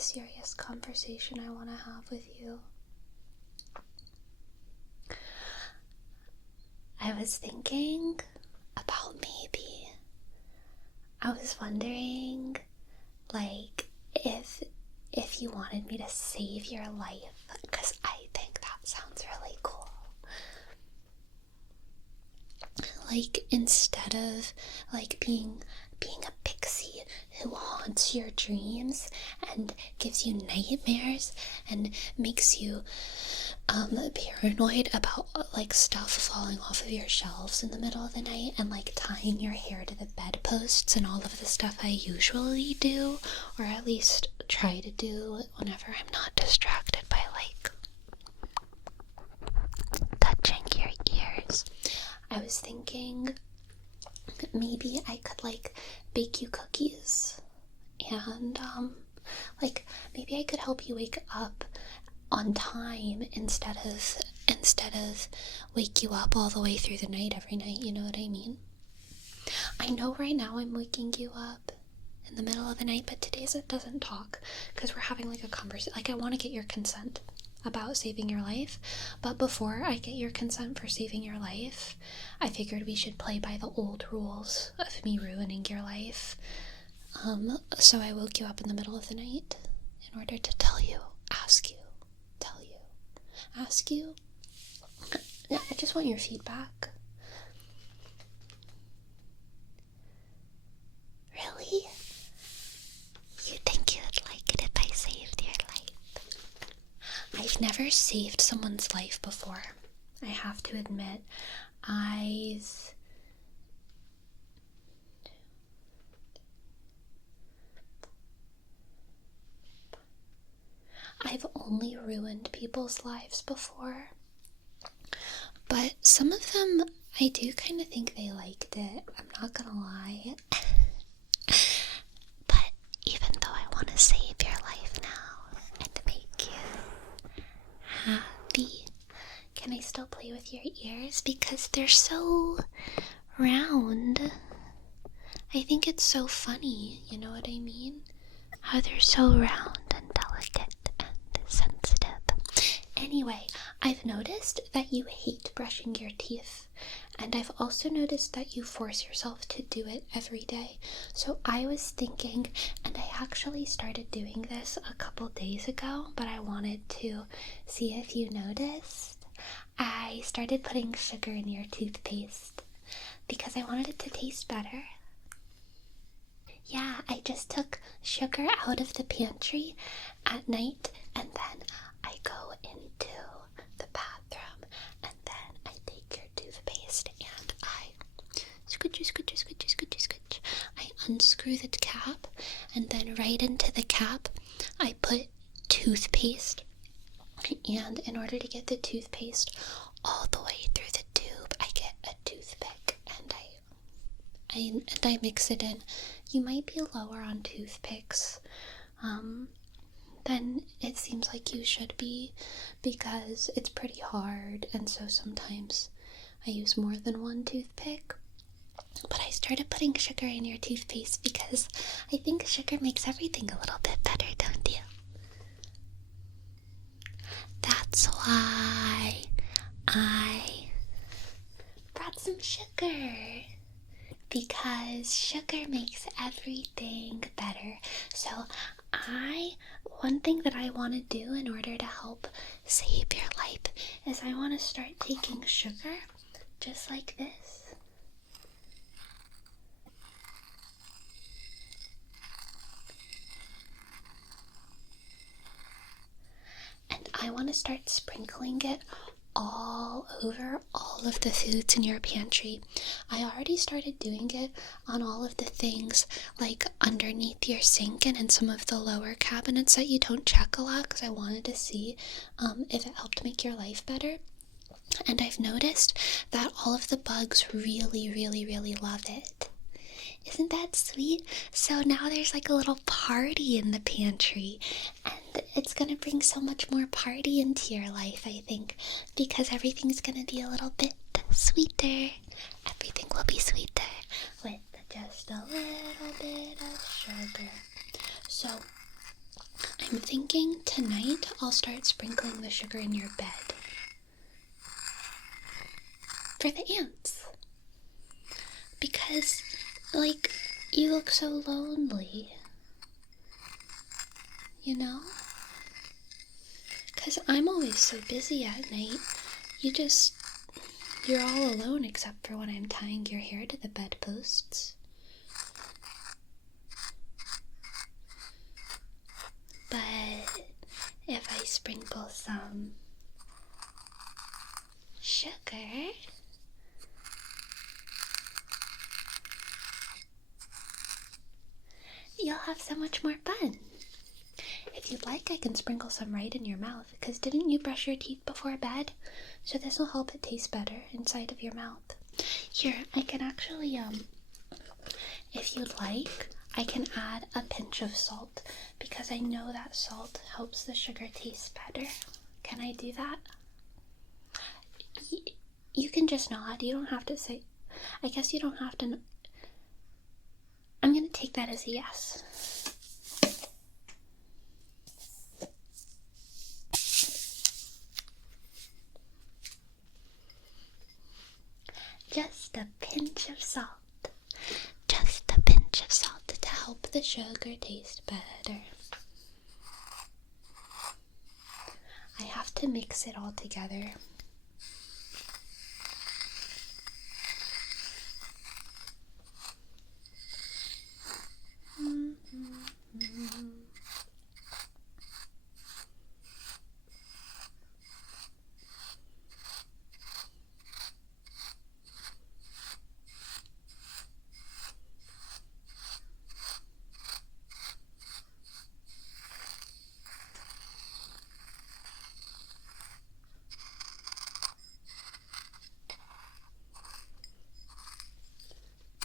serious conversation I want to have with you. I was thinking about maybe. I was wondering, like, if you wanted me to save your life, because I think that sounds really cool. Like, instead of, like, being a pixie who haunts your dreams and gives you nightmares and makes you paranoid about like stuff falling off of your shelves in the middle of the night and like tying your hair to the bedposts and all of the stuff I usually do, or at least try to do whenever I'm not distracted by like touching your ears. I was thinking maybe I could like bake you cookies and like maybe I could help you wake up on time instead of wake you up all the way through the night every night, you know what I mean? I know right now I'm waking you up in the middle of the night, but today's it doesn't talk because we're having like a conversation. Like I want to get your consent about saving your life, but before I get your consent for saving your life, I figured we should play by the old rules of me ruining your life. So I woke you up in the middle of the night in order to tell you, ask you. Yeah, I just want your feedback. Really? You think you'd like it if I saved your life? I've never saved someone's life before. I have to admit, I've only ruined people's lives before, but some of them I do kind of think they liked it, I'm not gonna lie. But even though I want to save your life now and make you happy, can I still play with your ears because they're so round? I think it's so funny, you know what I mean? How they're so round and delicate and sensitive. Anyway, I've noticed that you hate brushing your teeth, and I've also noticed that you force yourself to do it every day. So I was thinking, and I actually started doing this a couple days ago, but I wanted to see if you noticed. I started putting sugar in your toothpaste because I wanted it to taste better. Yeah, I just took sugar out of the pantry at night, and then I go into the bathroom, and then I take your toothpaste, and I scooch. I unscrew the cap, and then right into the cap, I put toothpaste, and in order to get the toothpaste all the way through the tube, I get a toothpick, and I mix it in. You might be lower on toothpicks than it seems like you should be because it's pretty hard, and so sometimes I use more than one toothpick. But I started putting sugar in your toothpaste because I think sugar makes everything a little bit better, don't you? That's why I brought some sugar. Because sugar makes everything better. So one thing that I want to do in order to help save your life is I want to start taking sugar just like this. And I want to start sprinkling it all over all of the foods in your pantry. I already started doing it on all of the things like underneath your sink and in some of the lower cabinets that you don't check a lot because I wanted to see if it helped make your life better. And I've noticed that all of the bugs really, really, really love it. Isn't that sweet? So now there's like a little party in the pantry, and it's gonna bring so much more party into your life, I think, because everything's gonna be a little bit sweeter. Everything will be sweeter with just a little bit of sugar. So I'm I'm thinking tonight I'll start sprinkling the sugar in your bed. For the ants. Because, like, you look so lonely. You know? Because I'm always so busy at night. You're all alone except for when I'm tying your hair to the bedposts. But if I sprinkle some sugar, you'll have so much more fun. If you'd like, I can sprinkle some right in your mouth, because didn't you brush your teeth before bed? So this will help it taste better inside of your mouth. Here, I can actually, if you'd like, I can add a pinch of salt, because I know that salt helps the sugar taste better. Can I do that? You can just nod. You don't have to say. I guess you don't have to. I'm gonna take that as a yes. Just a pinch of salt. Just a pinch of salt to help the sugar taste better. I have to mix it all together.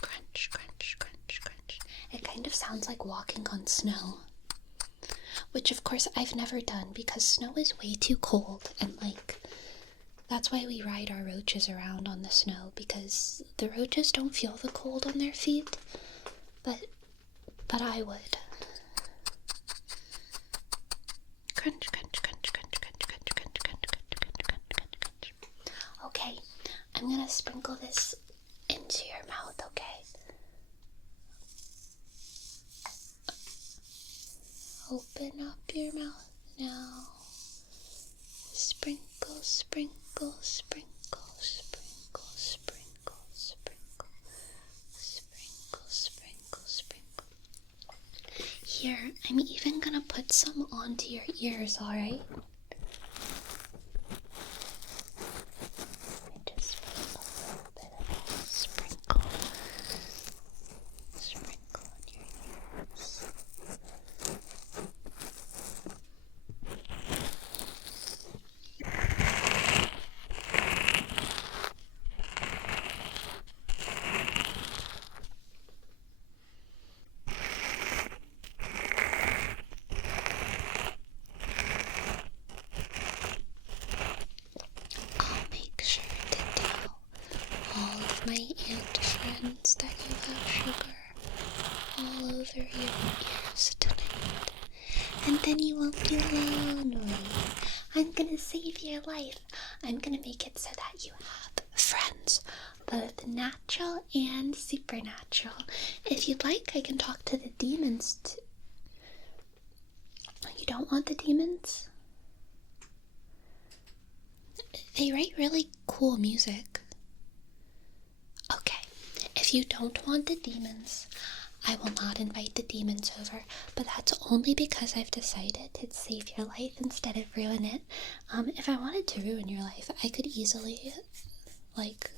Crunch, crunch, crunch, crunch. It kind of sounds like walking on snow. Which, of course, I've never done because snow is way too cold. And, like, that's why we ride our roaches around on the snow. Because the roaches don't feel the cold on their feet. But I would. Crunch, crunch, crunch, crunch, crunch, crunch, crunch, crunch, crunch, crunch, crunch, crunch. Okay, I'm gonna sprinkle this into your mouth, okay? Open up your mouth now. Sprinkle, sprinkle, sprinkle, sprinkle, sprinkle, sprinkle, sprinkle, sprinkle, sprinkle. Here, I'm even gonna put some onto your ears, alright? I just put a little bit of that sprinkle on your ears. My ant friends that you have sugar all over your ears tonight, and then you won't be lonely. I'm gonna save your life. I'm gonna make it so that you have friends, both natural and supernatural. If you'd like, I can talk to the demons too. You don't want the demons? They write really cool music. Okay, if you don't want the demons, I will not invite the demons over, but that's only because I've decided to save your life instead of ruin it. If I wanted to ruin your life, I could easily, like,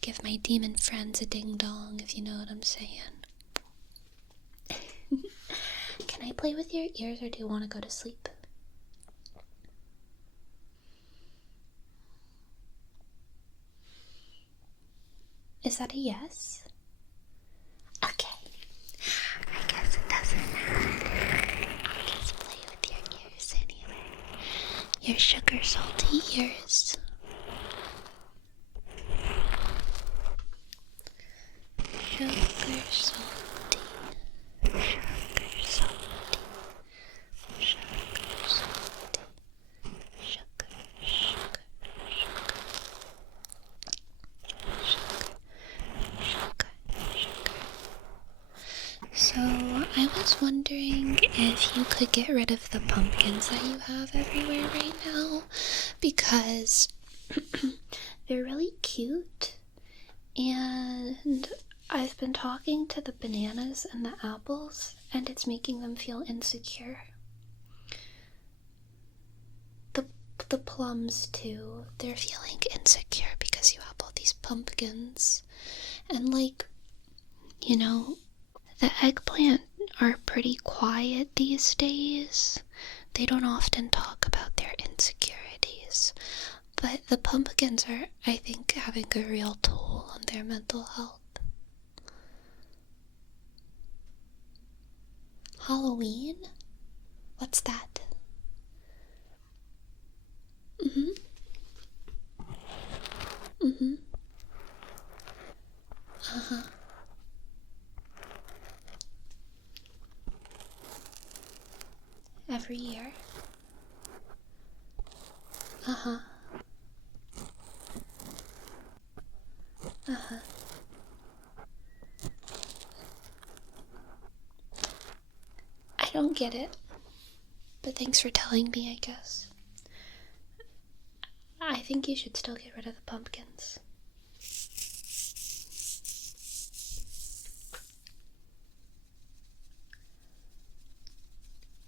give my demon friends a ding-dong, if you know what I'm saying. Can I play with your ears, or do you want to go to sleep? Is that a yes? Okay. I guess it doesn't matter. I'll just play with your ears anyway. Your sugar salty ears. Sugar salty. Sugar if you could get rid of the pumpkins that you have everywhere right now, because they're really cute, and I've been talking to the bananas and the apples, and it's making them feel insecure. The plums too, they're feeling insecure because you have all these pumpkins. And like, you know, the eggplant are pretty quiet these days. They don't often talk about their insecurities. But the pumpkins are, I think, having a real toll on their mental health. Halloween? What's that? Uh-huh. Every year? Uh-huh. Uh-huh. I don't get it. But thanks for telling me, I guess. I think you should still get rid of the pumpkins.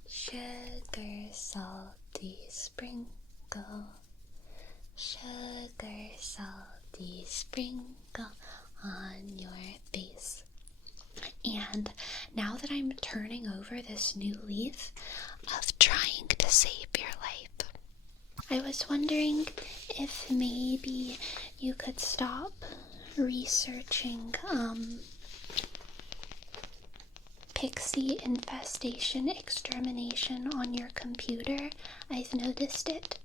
Sugar salty sprinkle, sugar salty sprinkle on your face. And now that I'm turning over this new leaf of trying to save your life, I was wondering if maybe you could stop researching pixie infestation extermination on your computer. I've noticed it.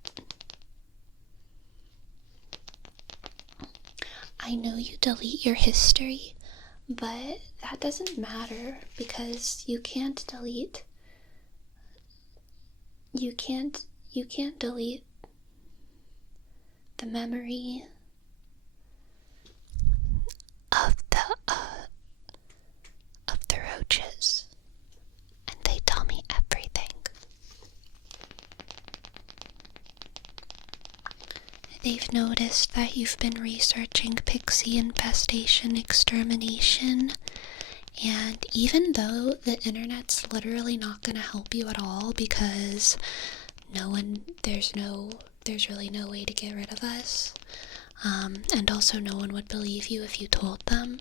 I know you delete your history, but that doesn't matter because you can't delete the memory of the roaches, and they tell me everything. They've noticed that you've been researching pixie infestation extermination, and even though the internet's literally not going to help you at all because there's really no way to get rid of us, and also no one would believe you if you told them,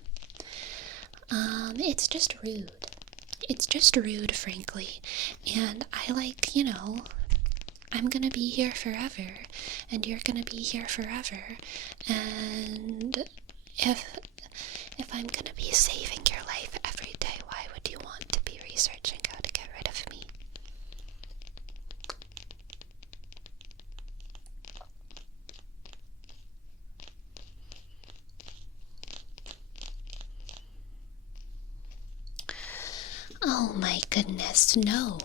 it's just rude. It's just rude, frankly. And I'm gonna be here forever, and you're gonna be here forever, and if I'm gonna be saving your life every day, why would you want to be researching how to get rid of me? Oh my goodness, no.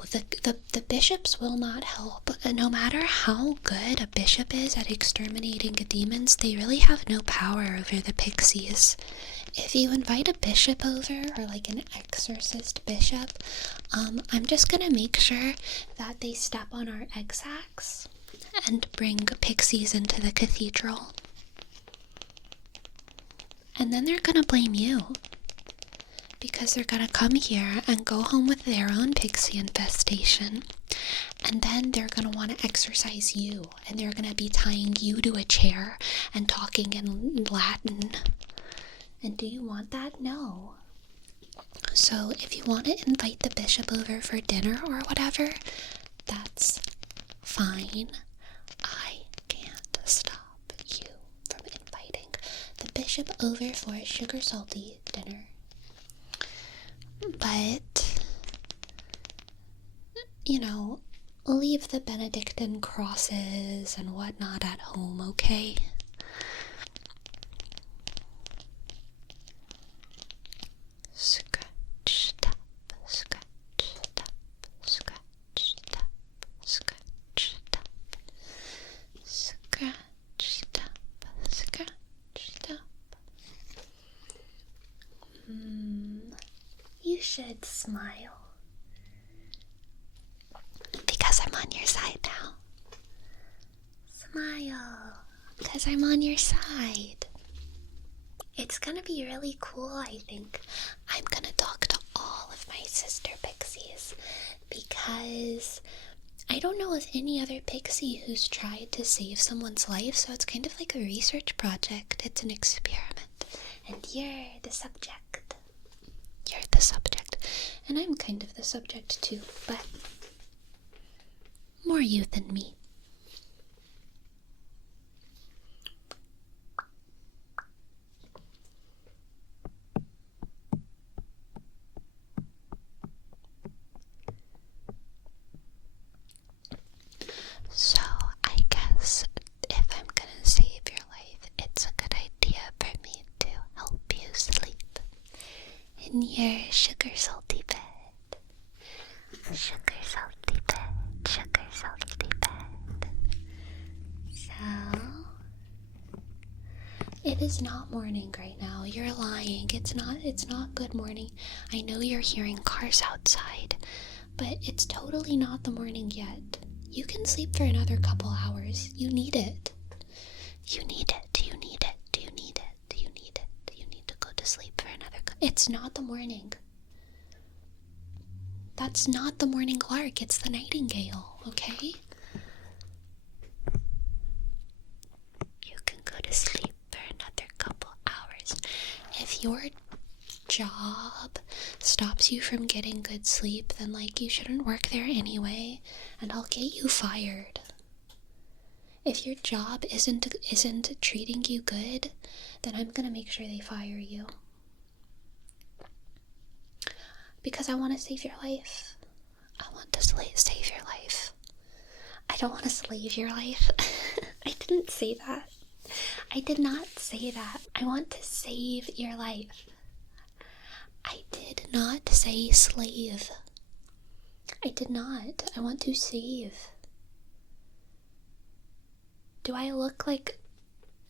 The bishops will not help. No matter how good a bishop is at exterminating demons, they really have no power over the pixies. If you invite a bishop over, or like an exorcist bishop, I'm just gonna make sure that they step on our egg sacs and bring pixies into the cathedral. And then they're gonna blame you, because they're gonna come here and go home with their own pixie infestation, and then they're gonna want to exorcise you, and they're gonna be tying you to a chair and talking in Latin. And do you want that? No. So if you want to invite the bishop over for dinner or whatever, that's fine. I can't stop you from inviting the bishop over for a sugar salty dinner. But, leave the Benedictine crosses and whatnot at home, okay? Scratch, tap, scratch, tap, scratch, tap, scratch, tap, scratch, tap, scratch, tap. You should smile. Smile, because I'm on your side. It's gonna be really cool, I think. I'm gonna talk to all of my sister pixies because I don't know of any other pixie who's tried to save someone's life, so it's kind of like a research project. It's an experiment. And you're the subject. You're the subject. And I'm kind of the subject too, but more you than me. So, I guess if I'm gonna save your life, it's a good idea for me to help you sleep in your sugar salty bed. Sugar salty bed, sugar salty bed. So, it is not morning right now. You're lying. It's not good morning. I know you're hearing cars outside, but it's totally not the morning yet. You can sleep for another couple hours. You need it. You need it. You need it. You need it. You need it. You need to go to sleep for another It's not the morning. That's not the morning lark. It's the nightingale, okay? You can go to sleep for another couple hours. If your job stops you from getting good sleep, then you shouldn't work there anyway, and I'll get you fired. If your job isn't treating you good, then I'm gonna make sure they fire you. Because I want to save your life. I want to save your life. I don't want to slave your life. I didn't say that. I did not say that. I want to save your life. I did not say slave. I did not. I want to save. Do I look like...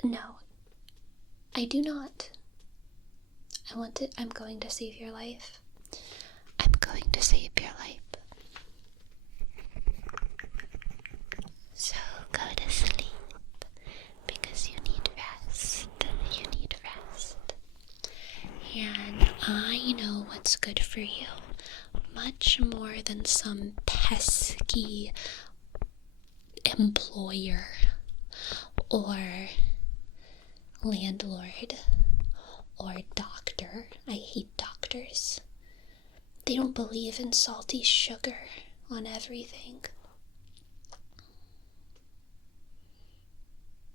No. I do not. I'm going to save your life. I'm going to save your life. So go to sleep, because you need rest. You need rest. And I know what's good for you, much more than some pesky employer or landlord or doctor. I hate doctors. They don't believe in salty sugar on everything.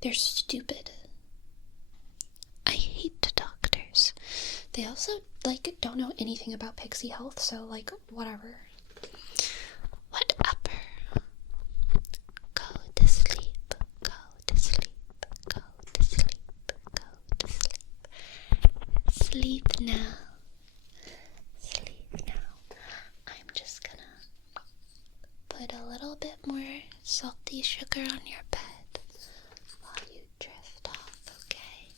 They're stupid. I hate doctors. They also, don't know anything about pixie health, so, whatever. Whatever. Go to sleep. Go to sleep. Go to sleep. Go to sleep. Sleep now. Sleep now. I'm just gonna put a little bit more salty sugar on your bed while you drift off, okay?